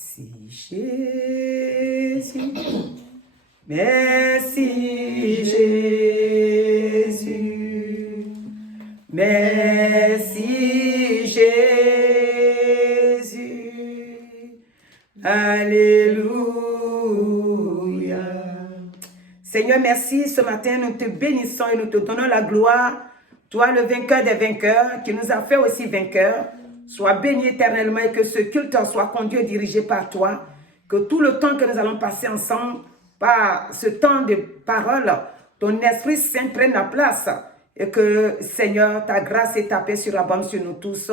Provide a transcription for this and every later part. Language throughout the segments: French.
Merci Jésus, merci Jésus, merci Jésus, alléluia. Seigneur, merci, ce matin nous te bénissons et nous te donnons la gloire. Toi, le vainqueur des vainqueurs, qui nous a fait aussi vainqueurs, sois béni éternellement et que ce culte soit conduit et dirigé par toi. Que tout le temps que nous allons passer ensemble, par ce temps de parole, ton Esprit Saint prenne la place. Et que, Seigneur, ta grâce et ta paix surabondent sur nous tous.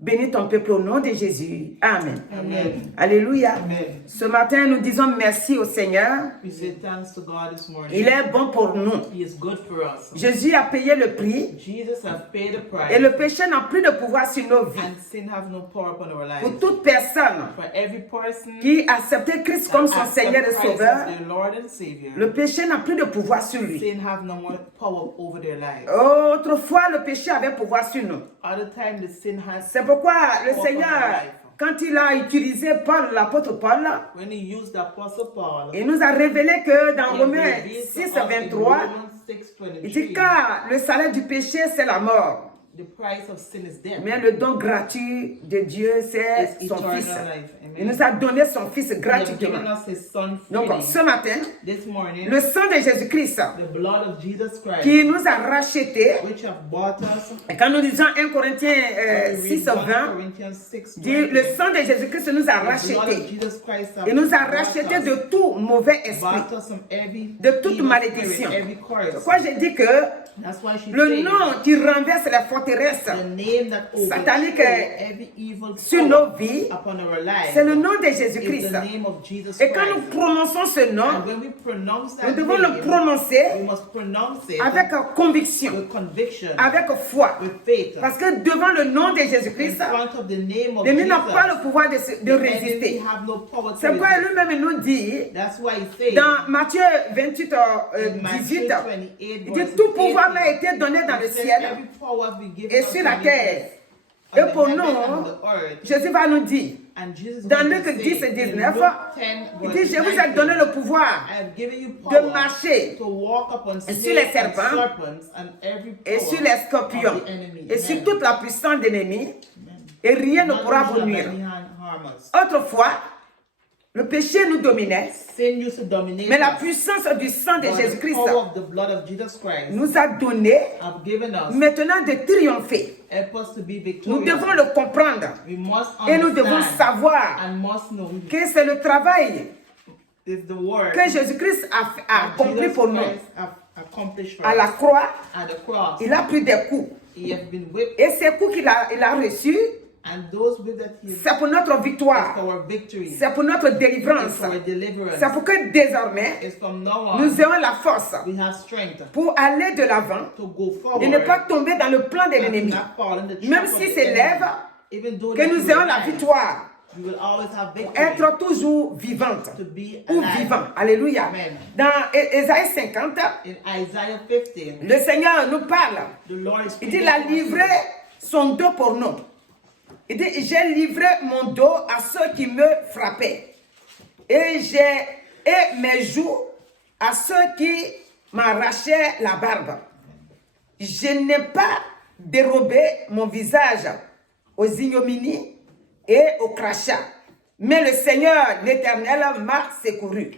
Bénis ton peuple au nom de Jésus. Amen. Amen. Alléluia. Amen. Ce matin, nous disons merci au Seigneur. We say thanks to God this morning. Il est bon pour nous. He is good for us. Jésus a payé le prix Jesus has paid the price. et le péché n'a plus de pouvoir sur nos vies. And sin have no power upon our lives. Pour toute personne For every person qui a accepté Christ comme son accept Seigneur et Christ Sauveur, as their Lord and Savior, le péché n'a plus de pouvoir sur lui. sin have no more power over their lives. Autrefois, le péché avait pouvoir sur nous. Other time the sin has, C'est pourquoi le Seigneur, quand il a utilisé Paul, l'apôtre Paul, when he used the apostle Paul, il nous a révélé que dans he Romains revealed to 6, us in 23, Romans il dit 6:23, car le salaire du péché, c'est la mort. the price of sin is death. Mais le don gratuit de Dieu, c'est It's son eternal Fils. life. Amen. Il nous a donné son Fils He has given gratuitement. us his son Donc, freely. ce matin, This morning, le sang de Jésus-Christ the blood of Jesus Christ, qui nous a rachetés, which have bought us, et quand nous disons 1 Corinthiens we 6, read 1 20, Corinthians 6, dit le sang de Jésus-Christ nous a the blood of rachetés. Jesus Christ Il nous a bought rachetés us, de tout mauvais esprit, bought us from every de toute evil malédiction. spirit, every curse. Pourquoi j'ai dit que That's why she le said, nom qui renverse les forteresses the name that satanique overthrows every evil sur power nos vies, upon our lives c'est le nom de is Jésus-Christ. the name of Jesus Et quand nous Christ. prononçons ce nom, And when we pronounce that nous devons name, le prononcer we must pronounce it avec conviction, with conviction, avec foi. with faith. Parce que devant le nom de In Jésus-Christ, front of the name of l'ennemi n'a pas le Jesus, pouvoir de the résister. enemy have no power to C'est pourquoi resist. lui-même il nous dit, That's why he says dans Matthieu 28, in Matthew 18, 28, il verses dit, tout pouvoir 18, m'a été donné dans le he said, ciel every power has been given et us sur in la the terre. on Et the pour heaven nous, and the earth. Jésus va nous dire, And Jesus dans went Luc to 10 say et in 19, Luke 10, il dit, verse je vous ai 19, donné le pouvoir I have given you de power marcher to walk upon sur snakes les and serpents serpents and every et power sur les scorpions of the enemy. et sur Amen. toute la puissance de l'ennemi, et rien ne Nothing pourra vous shall by nuire. any hand harm us. Autrefois, le péché nous dominait, Sin used to dominate mais la us, puissance du sang de but the Jésus-Christ power of the blood of Jesus Christ nous a donné have given us, maintenant de triompher. help us to be Nous victorious. devons le comprendre We must et nous devons understand savoir and must know que c'est le travail is the word que Jésus-Christ a that accompli Jesus pour nous. Christ have accomplished for À la us. croix, At the cross, il a pris des coups. he has been whipped, Et ces coups il a reçus, and those with that he c'est pour notre is victoire. for our victory, C'est pour notre is délivrance. for our deliverance. C'est pour que désormais, Is from now on, nous ayons la force we have strength pour aller de l'avant to go forward et ne pas tomber dans le plan de and l'ennemi. not fall in the trap Même of si the c'est enemy. lève, Even though que that nous you ayons la rise, victoire. you will always have victory. Être toujours vivante To be ou alive. vivant. Alléluia. Amen. Dans Ésaïe 50, In Isaiah 15, le Seigneur nous parle. the Lord is Il dit, speaking il a to us. livré son dos pour nous. Il dit, j'ai livré mon dos à ceux qui me frappaient. Et mes joues à ceux qui m'arrachaient la barbe. Je n'ai pas dérobé mon visage aux ignominies et aux crachats. Mais le Seigneur, l'Éternel, m'a secouru.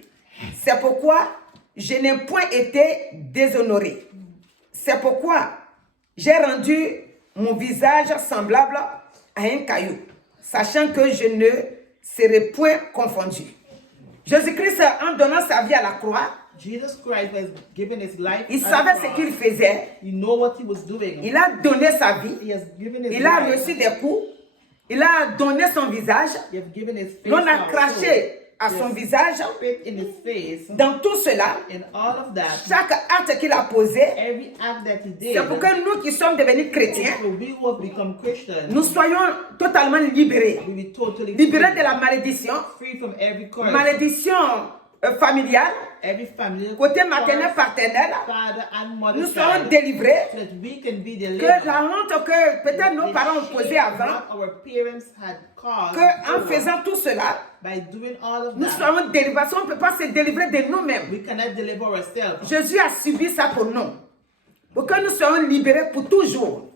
C'est pourquoi je n'ai point été déshonoré. C'est pourquoi j'ai rendu mon visage semblable à un caillou, sachant que je ne serai point confondu. Jésus-Christ, en donnant sa vie à la croix, Jesus Christ has given his life. il at savait the ce cross. qu'il faisait. He know what he was doing. Il a donné sa vie. He has given his Il a life. reçu des coups. Il a donné son visage. He has given his face. L'on a out. craché à He son has visage. spit in his face. Dans tout cela, In all of that, chaque acte qu'il a posé, every act that he did, c'est pour que nous qui sommes devenus chrétiens, so we will become Christians. nous soyons totalement libérés. We will be totally Libérés de free, la malédiction. free from every curse. Malédiction familial, every family, côté maternel, paternel, father and mother, nous serons délivrés. so that we can be Que delivered. la honte que peut-être nos parents ont posée avant, What our parents had caused qu'en faisant tout cela, by doing all of nous that, serons délivrés. On ne peut pas se délivrer de nous-mêmes. we cannot deliver ourselves. Jésus a subi ça pour nous. Pour que nous soyons libérés pour toujours.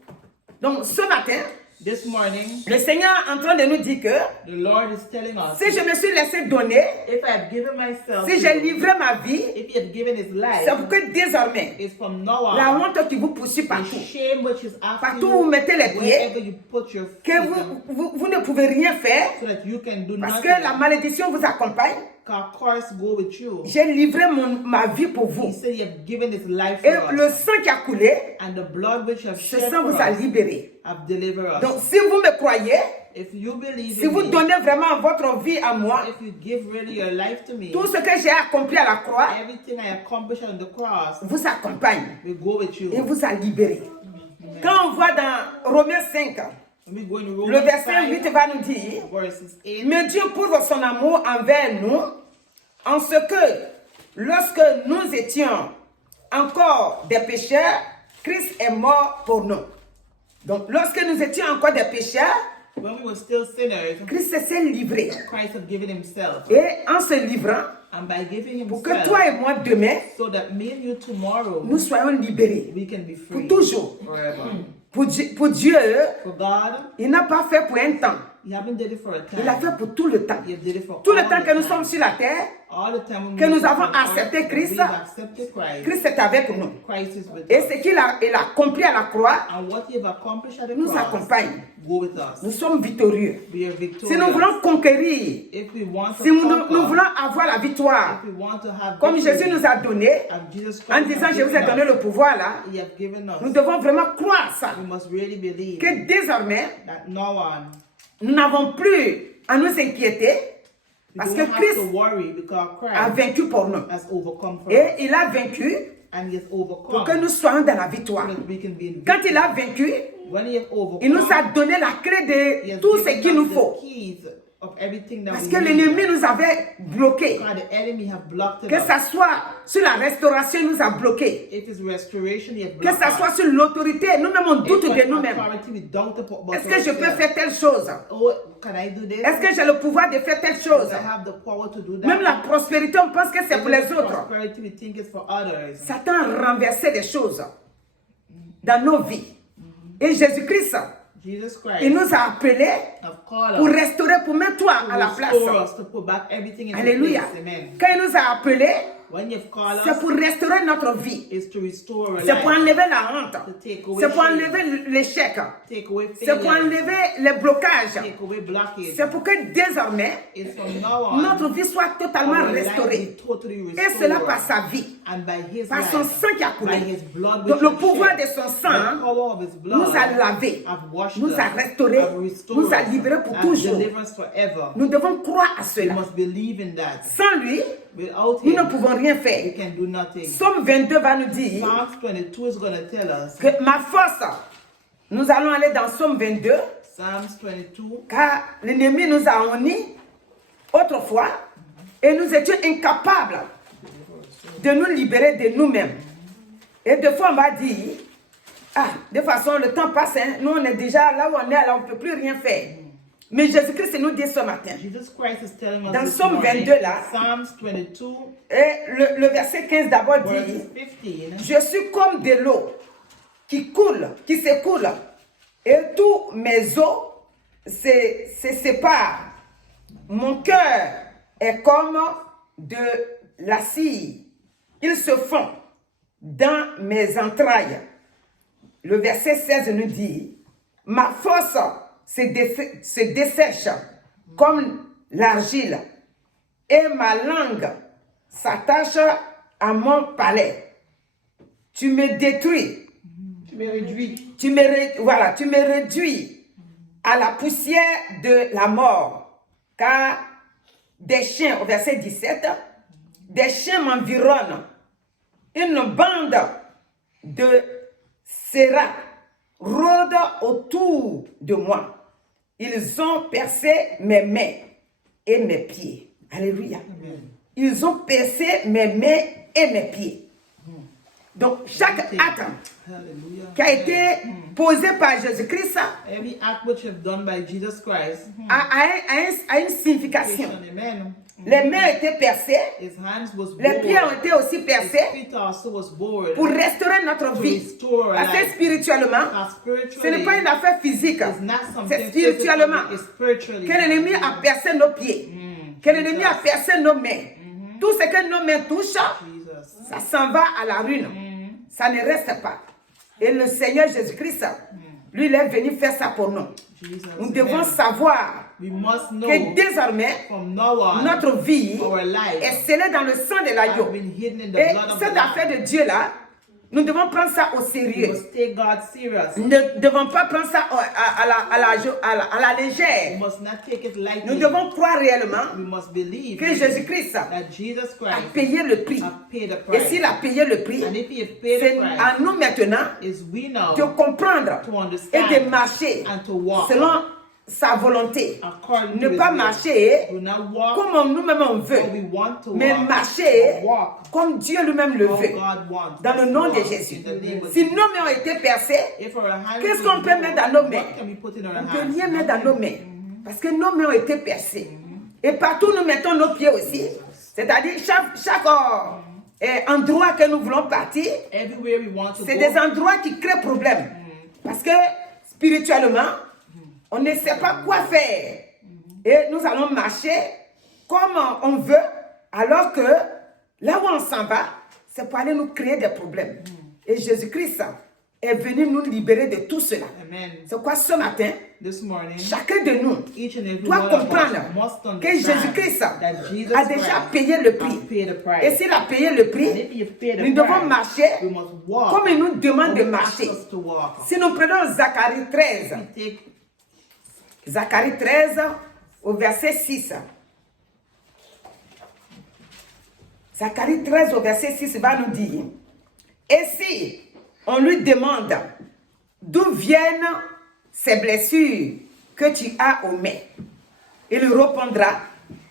Donc ce matin, This morning, le Seigneur est en train de nous dire que the Lord is telling us, si je me suis laissé donner, if I have given myself, si to j'ai you, livré ma vie, if He has given His life, c'est pour que désormais, it's from now on, la honte qui vous poursuit the partout, shame which is after partout où you, vous mettez les pieds, wherever you put your feet, que vous ne pouvez rien faire, so that you can do parce que nothing, la malédiction vous accompagne. of course go with you. J'ai livré ma vie pour He vous. said He has given His life Et for le us, sang qui a coulé, and the blood which you have ce shed sang for vous a us libéré. have delivered us. Donc si vous me croyez, If you believe si in vous me, donnez vraiment votre vie à moi, if you give really your life to me, tout ce que j'ai accompli à la croix everything I accomplished on the cross vous accompagne will go with you. et vous a libéré. Quand on voit dans Romains 5, Let me go in le Romans verset 5, 8 va nous dire, verses 8. mais Dieu prouve son amour envers nous en ce que lorsque nous étions encore des pécheurs, Christ est mort pour nous. Donc lorsque nous étions encore des pécheurs, When we were still sinners, Christ s'est livré. Christ had given Himself. Et en se livrant, And by giving pour que Himself, toi et moi demain, so that me and you tomorrow, nous soyons libérés. we can be free Pour toujours. forever. Pour Dieu, For God, il n'a pas fait pour un temps. He haven't did it for a Il a time. fait pour tout le temps. He did it for Tout le all temps the que nous time. sommes sur la terre, All the time when que we nous were avons on earth, accepté Christ, we've accepted Christ. Christ est avec nous. Christ is with Et us. ce qu'il a accompli à la croix And what He has accomplished at the nous cross, accompagne. go with us. Nous sommes victorieux. We are Si victorious. nous voulons conquérir, If we want to si nous conquer, voulons avoir la victoire, if we want to have comme victory, Jésus nous a donné, as Jesus en Christ disant has je vous ai given donné us, le pouvoir là, He has given us, nous devons vraiment croire ça. we must really believe Que désormais, that no one, nous n'avons plus à nous inquiéter we parce don't que have Christ to worry because a Christ vaincu pour nous. has overcome for us. Et il a vaincu And He has pour overcome que nous soyons dans la so victoire. that we can be in Quand victory. il a vaincu, When He has overcome, il nous a donné la clé He de has tout ce given qu'il nous us faut. the keys of everything that Parce we que need. l'ennemi nous avait bloqués. God, the enemy have blocked it Que up. ça soit sur la restauration, il nous a bloqués. It is restoration He has Que blocked ça us. soit sur l'autorité, nous-mêmes on doute It de was nous-mêmes. authority we doubt about Est-ce que je peux ourselves. faire telle chose? Oh, can I do this? Est-ce que j'ai le pouvoir de faire telle chose? Do I have the power to do that? Même la prospérité, on pense que c'est pour les autres. Prosperity we think is for others. Satan a renversé des choses dans nos vies. Et Jésus-Christ, Jesus il Christ nous a appelés have called pour us restaurer, pour mettre toi à la to place. restore us, to put back everything in Alléluia. place. Amen. Quand il nous a appelés, When you've called c'est us, pour restaurer notre vie. is to restore our C'est pour life, enlever la honte. to take away C'est pour shame, enlever l'échec. take away C'est pour failure, enlever les blocages. take away blockage. C'est pour que désormais, It's from now on, notre vie soit totalement our life restaurée. be totally Et cela restored. par sa vie, And by His par son life, sang qui a by coulé. His blood, Donc which le was pouvoir shed, de son the sang power of His blood nous a lavés, have washed nous us, a restaurés, have restored nous a us, libérés pour have toujours. delivered us forever. Nous devons croire à We cela. must believe in that. Sans lui, Without nous ne Him, pouvons rien we faire. can do nothing. Somme 22 va nous dire Psalms 22 is going to tell us, que ma force, nous allons aller dans Somme 22, Psalms 22, car l'ennemi nous a honnis autrefois et nous étions incapables de nous libérer de nous-mêmes. Et des fois, on va dire, de toute façon, le temps passe, hein, nous on est déjà là où on est, là on ne peut plus rien faire. Mais Jésus-Christ nous dit ce matin, Jesus Christ is telling us dans this Somme morning, 22 là, Psalms 22, et le verset 15 d'abord dit, verse 15, je suis comme de l'eau qui coule, qui s'écoule, et tous mes os se séparent. Mon cœur est comme de la cire. Ils se font dans mes entrailles. Le verset 16 nous dit, ma force se dessèche comme l'argile et ma langue s'attache à mon palais. Tu me détruis. tu me réduis. Tu me réduis à la poussière de la mort. Car des chiens, au verset 17, des chiens m'environnent. Une bande de serrats rôde autour de moi. Ils ont percé mes mains et mes pieds. Alléluia. Amen. ils ont percé mes mains et mes pieds. Donc, chaque acte Hallelujah. qui a été posé par Jésus-Christ Every act which is done by Jesus Christ. a une signification. Amen. Les mains étaient percées, His hands was les pieds ont bored. été aussi His percés feet also was bored. pour restaurer notre To vie. restore our Parce que life. spirituellement, Because ce n'est pas une affaire physique, it's not c'est something spirituellement physical, it's spiritually. que l'ennemi a percé nos pieds, que l'ennemi a percé nos mains. Tout ce que nos mains touchent, Jesus. ça s'en va à la ruine. Ça ne reste pas. Et le Seigneur Jésus-Christ, lui, il est venu faire ça pour nous. Jesus. Nous devons Amen. savoir We must know que désormais, from now on notre vie our life est scellée dans le sang de has l'agneau. been hidden in the Et blood of cette the affaire Lamb. de Dieu-là, nous devons prendre ça au We sérieux. must take God serious. Nous ne devons pas prendre ça à la We légère. must not take it Nous lightly. devons croire réellement We must believe que Jésus-Christ that Jesus a Christ payé le prix. has paid the Et price. s'il a payé le prix, And if he has paid c'est the price, à nous maintenant is we now de comprendre to et understand de marcher and to walk selon sa volonté. according Ne to pas his will. marcher Do not walk comme nous-mêmes on how we veut, want to mais walk, marcher but walk comme Dieu lui-même le how veut. God wants Dans us le to nom de walk. Jésus. In the name of Si Jesus. nos mains ont été percées, If our hands qu'est-ce were qu'on peut mettre dans nos mains? what can we put in our on ne peut hands? rien mettre dans nos mains. Parce que nos mains ont été percées. Et partout nous mettons nos pieds aussi. C'est-à-dire chaque endroit que nous voulons partir, Everywhere we want to c'est go, des endroits qui créent problème. Parce que spirituellement, on ne sait pas quoi faire. Et nous allons marcher comme on veut, alors que là où on s'en va, c'est pour aller nous créer des problèmes. Et Jésus-Christ est venu nous libérer de tout cela. Amen. C'est quoi ce matin? This morning, Chacun de nous each and every doit one of us comprendre must que understand Jésus-Christ that Jesus a déjà Christ payé le has prix. paid the price. Et s'il a payé le And prix, if he has paid the nous devons price, marcher we must walk comme il nous demande de how he asks marcher. us to walk. Si nous prenons Zacharie 13, Take Zacharie 13 au verset 6. Zacharie 13 au verset 6 va nous dire, et si on lui demande d'où viennent ces blessures que tu as aux mains, il répondra,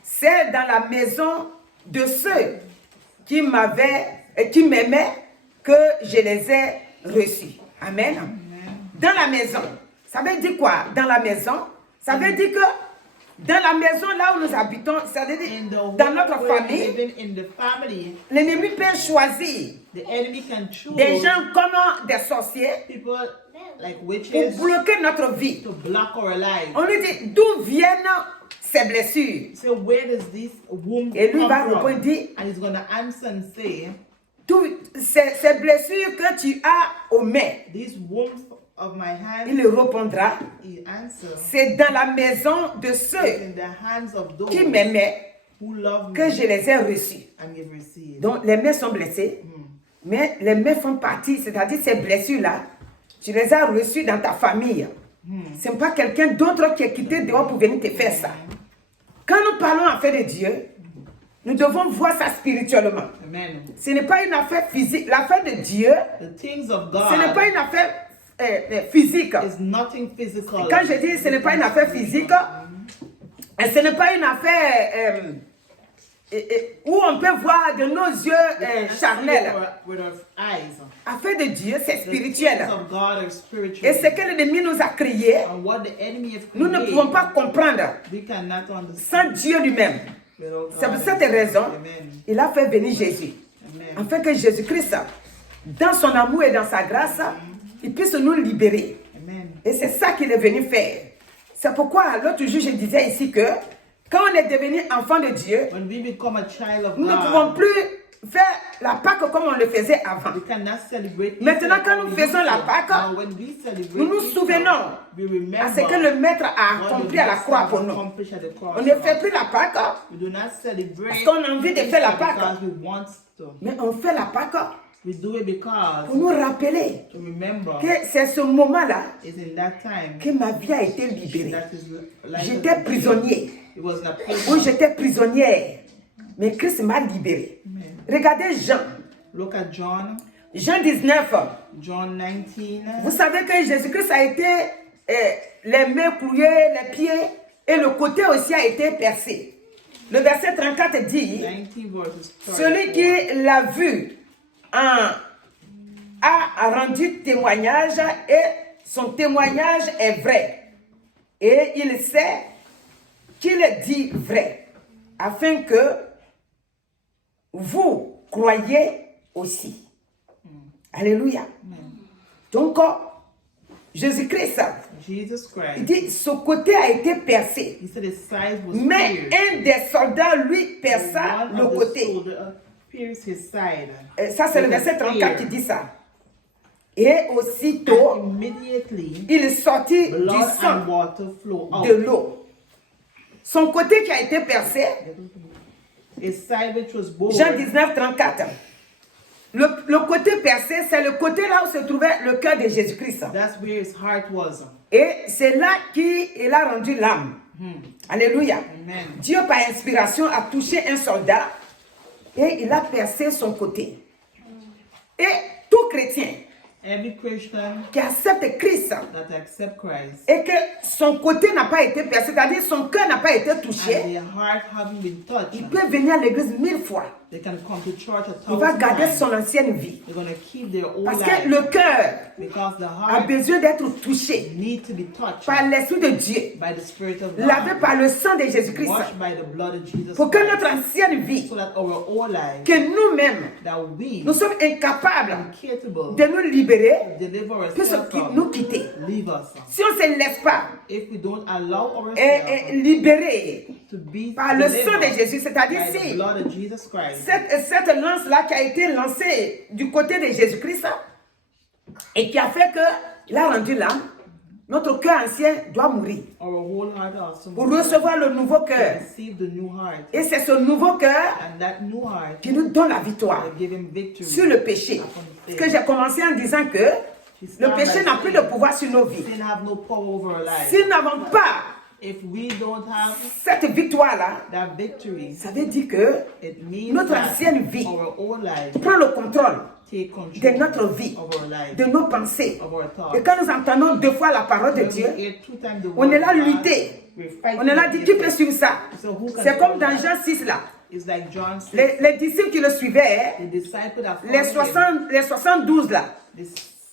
c'est dans la maison de ceux qui m'aimaient que je les ai reçus. Amen. Dans la maison. Ça veut dire quoi? Dans la maison, ça veut dire que dans la maison là où nous habitons, ça veut dire in the dans notre home where we famille, live in the family, l'ennemi peut choisir the enemy can choose des gens comme des sorciers people like pour witches bloquer notre vie. to block our lives. On lui dit d'où viennent ces blessures. So where does this womb Et lui come va from? répondre, dit, And he's going to answer and say, ces blessures que tu as aux mains. these wombs of my hand, Il répondra, he answers, c'est dans la maison de is ceux in the hands of those qui m'aimaient who love que me je les ai reçus. and you've received. Donc les mains sont blessées, mais les mains font partie, c'est-à-dire ces blessures-là, tu les as reçues dans ta famille. Ce n'est pas quelqu'un d'autre qui est quitté dehors pour venir te faire ça. Quand nous parlons en fait de Dieu, nous devons voir ça spirituellement. Amen. Ce n'est pas une affaire physique. L'affaire de Dieu, The things of ce n'est pas God une affaire physique. is nothing physical. Quand je dis ce n'est pas une affaire physique, ce n'est pas une affaire où on peut voir de nos yeux charnels. With our eyes. Affaire de Dieu, c'est The spirituel. things of God are Et spiritual. ce que l'ennemi nous a créé, And what the enemy has nous ne pouvons pas created, comprendre we cannot sans understand. Dieu lui-même. without C'est pour God cette himself. raison, Amen. il a fait venir Jésus. Amen. Afin que Jésus-Christ, dans son amour et dans sa grâce, il puisse nous libérer. Amen. Et c'est ça qu'il est venu faire. C'est pourquoi l'autre jour, je disais ici que quand on est devenu enfant de Dieu, When we become a child of nous ne pouvons God, plus faire la Pâque comme on le faisait avant. we cannot celebrate. Maintenant, Easter quand how nous we faisons used la to. Pâque, Now, when we celebrate nous nous Easter, souvenons we remember à ce que le Maître a what accompli the à la Master croix has pour nous. accomplished at the cross On ne for fait us. plus la Pâque We do not celebrate parce qu'on a envie de faire la Easter Pâque, because we want to. mais on fait la Pâque We do it because pour nous rappeler to remember que c'est ce moment-là is in that time que ma vie a été libérée. that is life J'étais has been prisonnier. It was in a Oui, prison. j'étais prisonnière. Mais Christ m'a libéré. Amen. Regardez Jean. Look at John, Jean 19. John 19. Vous savez que Jésus-Christ a été les mains clouées, les pieds et le côté aussi a été percé. Le verset 34 dit, 19 verses celui 34. qui l'a vu a rendu témoignage et son témoignage est vrai. Et il sait qu'il dit vrai, afin que vous croyez aussi. Alléluia. Donc, Jésus-Christ, Jesus il Christ, dit, ce côté a été percé. he said his side was Mais pierced. un des soldats lui perça One le of the côté. soldiers pierced his side. Ça, c'est le With a verset 34 qui spear. dit ça. Et aussitôt, And immediately, il sortit du blood sang and water flow out. de l'eau. Son côté qui a été percé, His side which was Jean bored. 19, 34. Le côté percé, c'est le côté là où se trouvait le cœur de Jésus-Christ. That's where his heart was. Et c'est là qu'il a rendu l'âme. Alléluia. Amen. Dieu, par inspiration, a touché un soldat et il a percé son côté. Et tout chrétien Every Christian qui accepte Christ that accept Christ et que son côté n'a pas été percé, c'est-à-dire son cœur n'a pas été and touché, their heart haven't been touched, il peut venir à l'église 1000 fois. they can come to church a Il va 1,000 garder times. son ancienne vie. They're going to keep their old Parce life que le cœur because the a heart besoin d'être touché need to be touched par l'Esprit de Dieu, by the Spirit of lavé God, par le sang de Jésus-Christ, washed by the blood of Jesus pour que Christ, notre ancienne vie, so that our old life, que nous-mêmes, that we nous sommes incapables incapable de nous libérer, deliver puisse ourselves nous from, quitter. leave us. Si on ne se laisse pas If we don't allow ourselves libérer to be par le sang de delivered Jésus, c'est-à-dire by the si blood of Jesus Christ, cette lance-là qui a été lancée du côté de Jésus-Christ et qui a fait qu'il a rendu l'âme, notre cœur ancien doit mourir our whole heart also pour recevoir le nouveau cœur. receive the new heart, Et c'est ce nouveau cœur and that new heart qui nous donne la victoire will give him victory. sur le péché. Parce que j'ai commencé en disant que le péché n'a plus de pouvoir sur nos vies. Sin have no power over our life. Si nous n'avons pas If we don't have cette victoire-là, that victory, ça veut dire que it means notre that ancienne vie our old life prend le contrôle take de control notre vie, of our life, de nos pensées. of our Et thoughts. quand nous entendons 2 fois la parole de When Dieu, we hear 2 times the on word est là of God, lutter. we're fighting On est là dit qui against peut it. suivre ça. So who can C'est comme follow dans that? Jean 6 là. It's like John 6. Les disciples qui le suivaient, The disciple that les, followed him, 72 là, the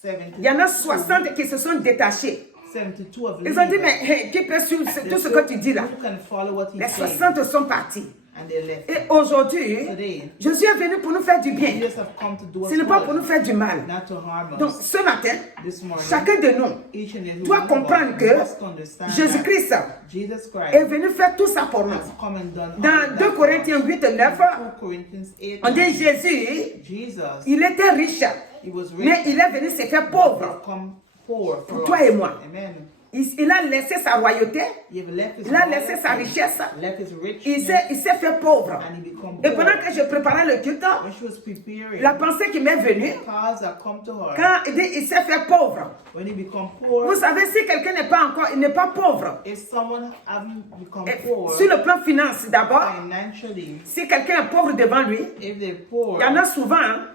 70, il y en a 60 qui se sont détachés. 72 of Ils ont dit, leaders. mais hey, qui peut suivre They tout ce said, que tu dis là? who can follow what Les he's saying? 60 sont partis. And they left. Et aujourd'hui, Today, Jésus est venu pour nous faire du bien. Jesus have come to do us Ce n'est pas pour nous good, faire du mal. not to harm Donc us. ce matin, This morning, chacun de nous each and every doit one of comprendre us que must understand Jésus-Christ that Jesus est Christ venu faire tout ça pour nous. has come and done all Dans that 2 for Corinthiens us. 8, 9, 2 Corinthians 8, on dit Jésus, Jesus, il était riche, he was mais rich, il est venu se faire he pauvre. come poor for toi us. et moi. Amen. Il a laissé sa royauté, He have left his il a laissé royalty, sa richesse, left his il richness, s'est fait pauvre. and he become Et poor. pendant que je préparais le culte, When she was preparing, la pensée qui m'est venue, cause that come to her, quand il dit il s'est fait pauvre, when he become poor, vous savez, si quelqu'un n'est pas encore, il n'est pas pauvre, if someone haven't become et poor sur le plan financier d'abord, financially, si quelqu'un est pauvre devant lui, if they're poor, il y en a souvent, hein,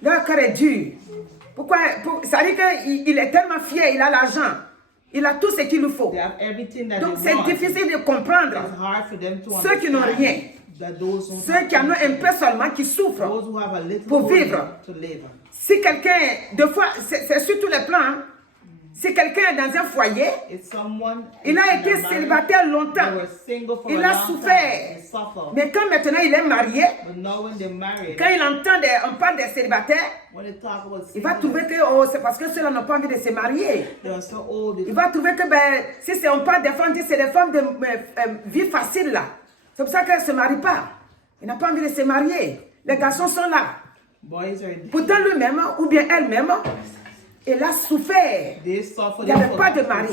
leur cœur est dur. Pourquoi? Ça veut dire qu'il est tellement fier, il a l'argent, il a tout ce qu'il lui faut. they have everything that Donc they c'est want. difficile de comprendre It's hard for them to ceux qui n'ont understand rien, that those who ceux qui en ont un peu seulement, qui souffrent. those who have a little pour only vivre. to live. Si quelqu'un, des fois, c'est sur tous les plans, hein. Si quelqu'un est dans un foyer, If someone il a is in été a marriage, célibataire longtemps, they were single for il a a long souffert. time, they suffer. Mais quand maintenant il est marié, But now when they're married, quand il entend on parle des célibataires, when they talk about il va singleness, trouver que oh, c'est parce que ceux-là n'ont pas envie de se marier. they are so old. Il va trouver que ben, si on parle des femmes, c'est des femmes de vie facile là. C'est pour ça qu'elles ne se marient pas. Il n'a pas envie de se marier. Les garçons sont là. Boys are Pourtant lui-même ou bien elle-même, elle a souffert. they suffer. Il n'y avait pas de mari,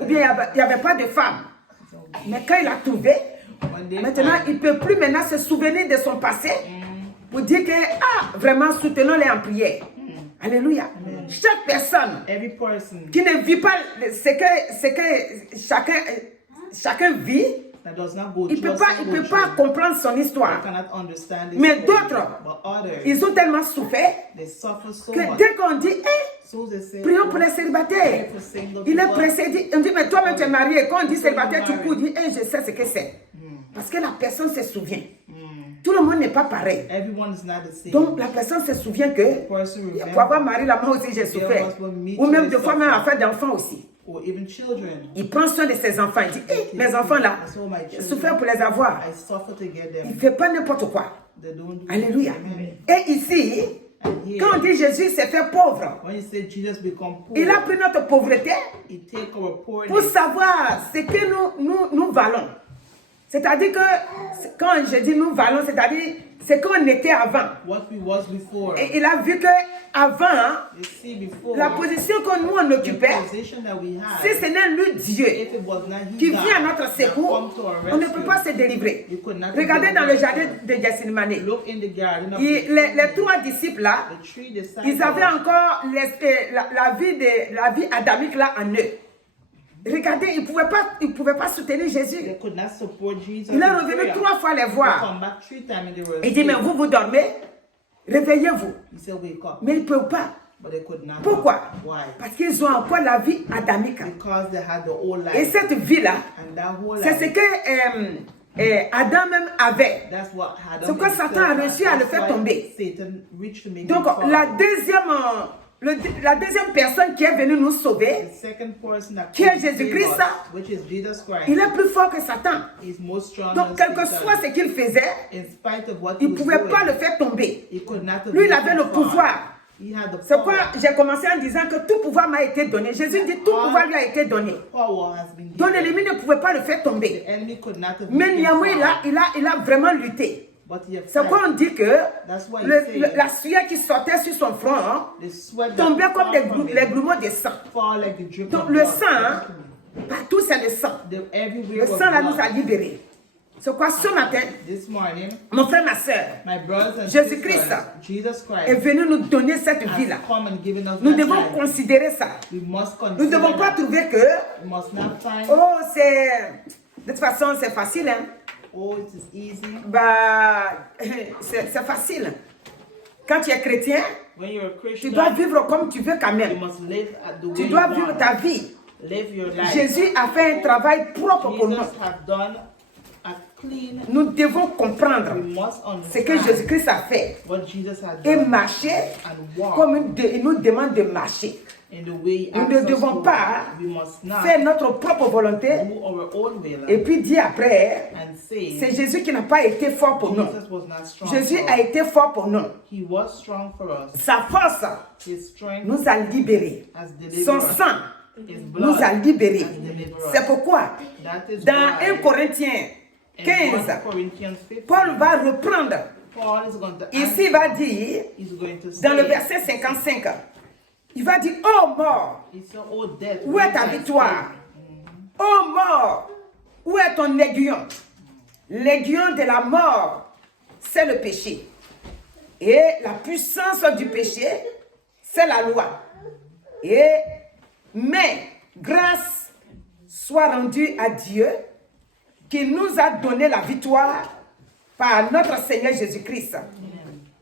ou bien il n'y avait pas de femme. Mais quand il a trouvé, maintenant il ne peut plus maintenant se souvenir de son passé pour dire que, ah, vraiment, soutenons-les en prière. Alléluia. Chaque personne Every person qui ne vit pas ce que chacun vit, that does not go il ne through peut pas comprendre son histoire. cannot understand this Mais story. d'autres, But others, ils ont tellement souffert they suffer so que much. dès qu'on dit, So they say, Prions pour les célibataires. for single Il est people. pressé. On dit, mais toi-même, tu es marié. Quand on dit célibataire, tu cours, dis, je sais ce que c'est. Parce que la personne se souvient. Tout le monde n'est pas pareil. Everyone is not the same. Donc, la personne se souvient que, Person pour avoir marié, là, moi aussi, j'ai souffert. Ou même des fois, même à faire d'enfants aussi. or even children. Il prend soin de ses enfants. Il dit, mes enfants là, j'ai souffert pour les avoir. I suffer to get Il them. ne fait pas n'importe quoi. They don't do Alléluia. Amen. Et ici, And here, quand on dit Jésus s'est fait pauvre, when you say Jesus become poor, il a pris notre pauvreté he take our pour poorness savoir ce que nous valons. C'est-à-dire que, quand je dis nous valons, c'est-à-dire ce qu'on était avant. what we was before. Et il a vu que avant, You see, before, la position que nous on the occupait, position that we si had, ce n'est lui Dieu if it was not qui he vient à God notre that secours, come to our on ne peut rescue, pas se délivrer. you could not Regardez deliver dans le yourself. jardin de Gethsemane. Look in the garden of Les Gethsemane. trois disciples là, The three disciples, ils avaient encore la vie adamique là en eux. Regardez, ils ne pouvaient pas soutenir Jésus. they could not support Jesus. Il est in revenu prayer. 3 fois les They voir. come back 3 times and they were Il dit, mais asleep. vous dormez, réveillez-vous. He said, wake up. Mais ils ne peuvent pas. But they could not. Pourquoi? Why? Parce qu'ils ont encore la vie adamique. Because they had the old Et life. cette vie-là, And that whole c'est ce life, que Adam même avait. that's what Adam C'est quoi himself Satan a had. réussi à le That's faire why tomber. Satan reached to make Donc, him fall. la deuxième personne qui est venue nous sauver, The second person that qui est came to Jésus-Christ, save us, which is Jesus Christ, il est plus fort que Satan. is more strong Donc, than quel que Satan. soit ce qu'il faisait, In spite of what he il ne was pouvait doing, pas le faire tomber. he could not have Lui, il made avait him le fall. pouvoir. He had the C'est power. pourquoi j'ai commencé en disant que tout pouvoir m'a été donné. Jésus dit tout pouvoir lui a été donné. Power has been Donc, given. l'ennemi ne pouvait pas le faire The tomber. enemy could not have Mais made him néanmoins, fall. il a vraiment lutté. But he had C'est pourquoi fight. on dit que That's why he said, la sueur qui sortait sur son front hein, the sweat that tombait comme fall from les him gloulements de sang. fall like the drip Donc of le blood. sang, hein, partout c'est le sang. Everywhere Le was sang là nous a blood. libérés. C'est quoi ce matin, This morning, mon frère, ma soeur, my brothers and Jésus-Christ sisters, Jesus est Christ venu nous donner cette has vie-là. come and given us Nous that devons life. considérer ça. We must Nous ne consider devons pas that. trouver que, We must not find, oh, de toute façon, c'est facile. Hein. oh, it is easy. Bah, c'est facile. Quand tu es chrétien, When you're a tu Christian, dois vivre comme tu veux quand you même. must live at the way Tu you dois want. vivre ta vie. Live your life. Jésus a fait un travail propre pour nous. Jesus have done a clean. Nous devons comprendre We must ce que understand Jésus-Christ a fait what Jesus had et done marcher and walk comme il nous demande de marcher. in the way he Nous asks ne us devons to. pas We must not faire notre propre volonté do our own will et puis dire après, and say c'est Jésus qui n'a pas été fort pour nous. Jesus was not strong Jésus for a us. été fort pour nous. He was strong for us. Sa force His strength nous a libérés. has delivered Son us. sang His nous blood a libérés. has delivered us. C'est pourquoi, That is dans why 1 Corinthiens in 15, 1 Corinthians 15, Paul va reprendre. Paul is going to Ici, il va dire, he's going to dans le say, verset 55, il va dire, oh mort, he said, oh death, où est ta victoire? Oh mort, où est ton aiguillon? L'aiguillon de la mort, c'est le péché. Et la puissance du péché, c'est la loi. Mais grâce soit rendue à Dieu qui nous a donné la victoire par notre Seigneur Jésus-Christ.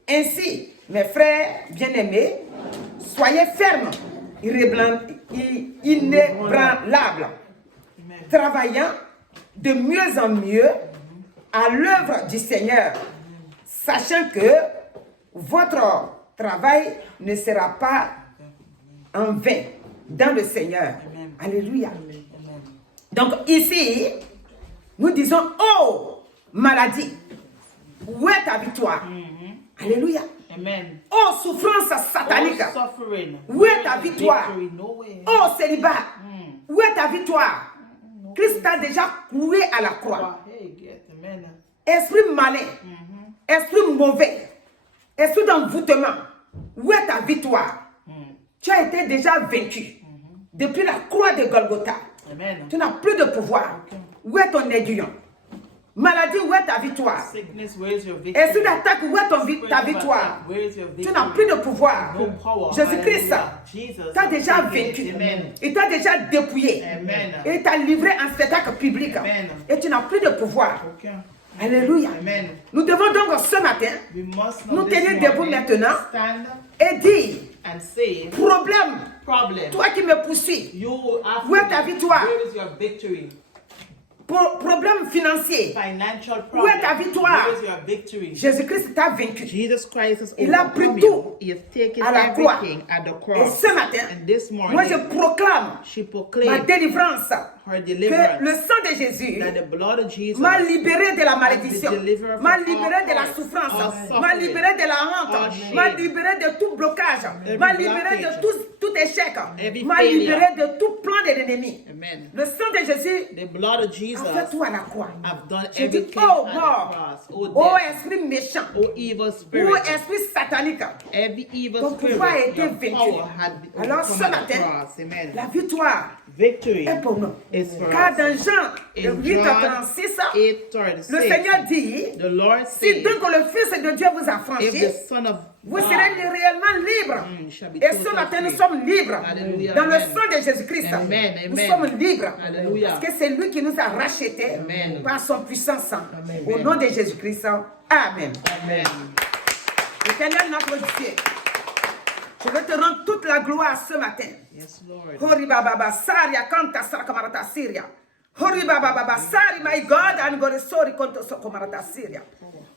Ainsi, mes frères bien-aimés, soyez fermes, inébranlables, travaillant de mieux en mieux à l'œuvre du Seigneur, sachant que votre travail ne sera pas en vain dans le Seigneur. Alléluia. Donc ici, nous disons, oh, maladie, où est ta victoire? Alléluia. Amen. Oh, souffrance satanique, Oh, suffering. où est ta victoire? Victory, no way. Oh, célibat, où est ta victoire? Christ t'a déjà couru à la croix. Hey, get amen. Esprit malin, esprit mauvais, esprit d'envoûtement, où est ta victoire? Tu as été déjà vaincu. Depuis la croix de Golgotha, Amen. tu n'as plus de pouvoir. Où est ton aiguillon? Maladie, où est ta victoire? Sickness, where is your victory? Esprit d'attaque, où est ta Spirit of victoire? attack, where is your Tu victory? n'as plus de pouvoir. No power. Jésus-Christ Hallelujah. Jesus t'a has déjà taken it. vaincu. Amen. Il t'a déjà dépouillé. Amen. Et il t'a livré en spectacle public. Amen. Et tu n'as plus de pouvoir. Okay. Alléluia. Amen. Nous devons donc ce matin We must nous know this tenir debout morning, maintenant stand et dire and say, Problème, problem, toi qui me poursuis. you have Où est ta victoire? Where is your victory? Problème financier. Financial Où est problem. ta victoire? Where is your victory? Jésus-Christ t'a vaincu. Jesus Christ has Il a pris overcome tout you. He has taken à la croix. everything at the Et cross. ce matin, And this morning, moi je proclame she ma proclaimed délivrance. her Que deliverance. le sang de Jésus That the blood of Jesus m'a libéré de la malédiction, has been delivered m'a from libéré all de la curse, souffrance, all m'a suffering, libéré de la all honte, shame, m'a libéré de tout blocage, every m'a libéré blockage, de tout échec, every m'a failure. libéré de tout plan de l'ennemi. Amen. Le sang de Jésus The blood of Jesus a fait tout à la croix. have done Je dis, everything oh at the mort, cross. oh Oh death, esprit méchant, oh evil oh spirit, esprit satanique, every evil ton pouvoir a spirit, été your vaincu. power had been Alors overcome ce at the matin, cross. Amen. la victoire Victory est pour nous. is for Car us. dans Jean In 8:36, John le 8:36, Seigneur dit, the Lord si said, donc le Fils de Dieu vous a if franchi, the Son of vous God serez réellement libres. shall be Et ce totally matin, nous free. sommes libres. Alléluia, Dans le amen. sang de Jésus-Christ, Amen, nous amen. sommes libres. Alléluia. Parce que c'est lui qui nous a rachetés Amen. par son puissant sang. Au nom de Jésus-Christ, Amen. Amen. Éternel notre Dieu, je veux te rendre toute la gloire ce matin. Yes, Lord. Hori baba basaria kanta sarakamarata Syria. Hori baba baba sari, my God, and God sorry konto sokomarata Syria.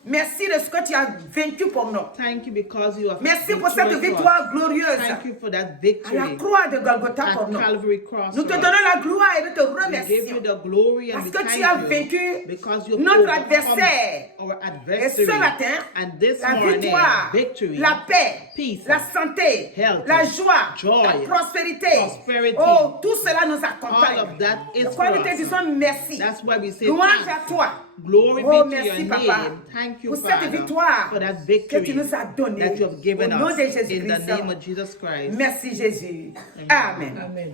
Merci de ce que tu as vaincu pour nous. Thank you because you have Merci pour cette victory for us. victoire glorieuse Thank you for that à la victory croix de Golgotha pour at nous. Calvary Cross. Nous te for us. donnons la gloire et nous te We give remercions. you the glory and Parce we que thank tu as you vaincu because you notre overcome adversaire. our Et adversary. ce matin, And this la morning, victoire, victory, la paix, peace, la santé, health, la joie, joy, la prospérité, prosperity, oh, tout cela nous all accompagne. of that is C'est pourquoi for nous te us. disons merci. That's why we say Louange thanks. à toi. Glory Oh, be to merci, your Papa, name. Thank you, pour cette Father, victoire for that que victory tu nous as donnée. that you have given Au nom us de in the Jésus-Christ. name of Jesus Christ. Merci Jésus. Amen. Amen.